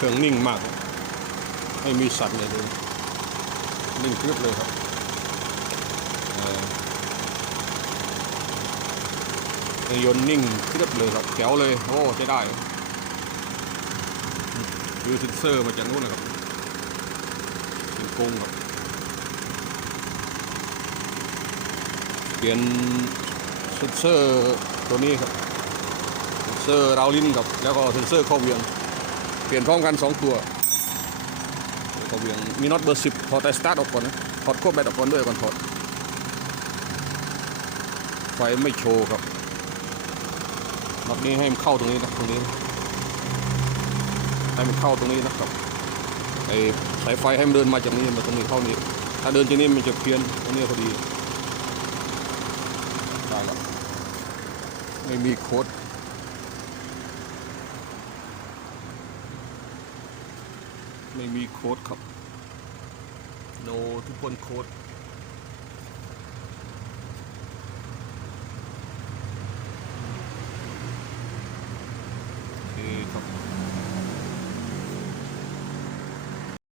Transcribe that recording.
เครื่องนิ่งมาก ไม่มีสั่นเลยดูนิ่งกริบเลยครับเครื่องยนต์นิ่งกริบเลยครับแจ๋วเลย โอ้ใช้ได้ดูเซนเซอร์มาจากนู้นเลยครับสิงคงครับเปลี่ยนเซนเซอร์ตัวนี้ครับเซนเซอร์ราวลิ้นครับแล้วก็เซนเซอร์เข้าเวียง เปลี่ยนพร้อมกัน 2 ตัวเขาเวียงมีน็อตเบอร์สิบถอดแต่สตาร์ทออกก่อนนะถอดควบแบตออกก่อนด้วยก่อนถอดไฟไม่โชว์ครับน็อตนี้ให้มันเข้าตรงนี้นะตรงนี้ ให้มันเข้าตรงนี้นะครับไอ้สายไฟให้มันเดินมาจากนี้มาตรงนี้เข้านี้ ถ้าเดินจากนี้มันจะเพี้ยนตรงนี้พอดีได้แล้วไม่มีโค้ด ไม่มีโค้ดครับ โนทุกคนโค้ดคือครับ